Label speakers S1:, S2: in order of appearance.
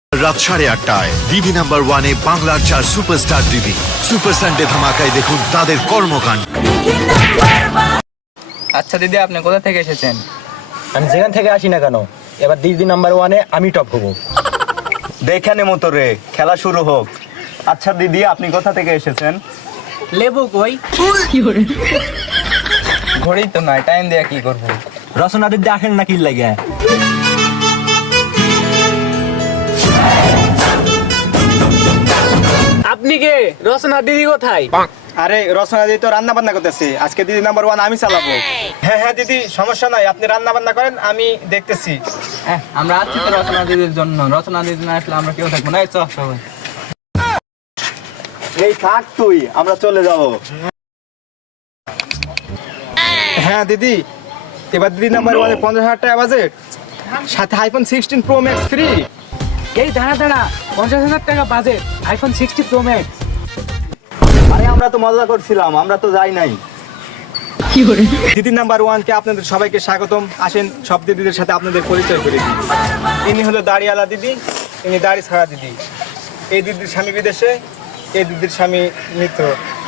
S1: রাত 8:30টায় DB number 1-এ বাংলার 4 সুপারস্টার ডিবি সুপার সানডে ধামাকায় দেখুন তাদের কর্মকাণ্ড।
S2: আচ্ছা দিদি, আপনি কোথা থেকে এসেছেন?
S3: আমি যেখান থেকে আসি না কেন, এবার ডিবি নাম্বার 1-এ আমি টপ হব।
S4: দেখে নে মতো রে, খেলা শুরু হোক। আচ্ছা দিদি, আপনি কোথা থেকে এসেছেন?
S2: লেবু কই? ঘড়ি তো নয়, টাইম দেয়া কি করবো?
S3: রচনা দিদি আসেন না কি লাগে?
S5: আপনি কে? রচনা দিদি কোথায়?
S6: আরে রচনা দিদি তো রান্না বান্না করতেছে, আজকে দিদি নাম্বার 1 আমি চালাবো। হ্যাঁ দিদি, সমস্যা নাই, আপনি রান্না বান্না করেন, আমি দেখতেছি।
S2: আমরা আছি তো রচনা দিদির জন্য। রচনা দিদি না আসলে আমরা কেউ থাকবো না। এই চল সবাই।
S4: এই থাক তুই, আমরা চলে যাব।
S6: হ্যাঁ দিদি, এবার দিদি নাম্বার 1-এ 50,000 টাকা বাজেট, সাথে আইফোন 16 প্রো ম্যাক্স ফ্রি।
S5: এই দাঁড়া 50,000 টাকা বাজেট, আইফোন 60 প্রো ম্যাক্স।
S4: আরে আমরা তো মজা করছিলাম, আমরা তো যাই নাই।
S6: দিদি নাম্বার 1-কে আপনাদের সবাইকে স্বাগতম। আসেন সব দিদিদের সাথে আপনাদের পরিচয় করে দিই। ইনি হলো দাড়িওয়ালা দিদি, ইনি দাড়ি ছাড়া দিদি। এই দিদির স্বামী বিদেশে, এই দিদির স্বামী মৃত।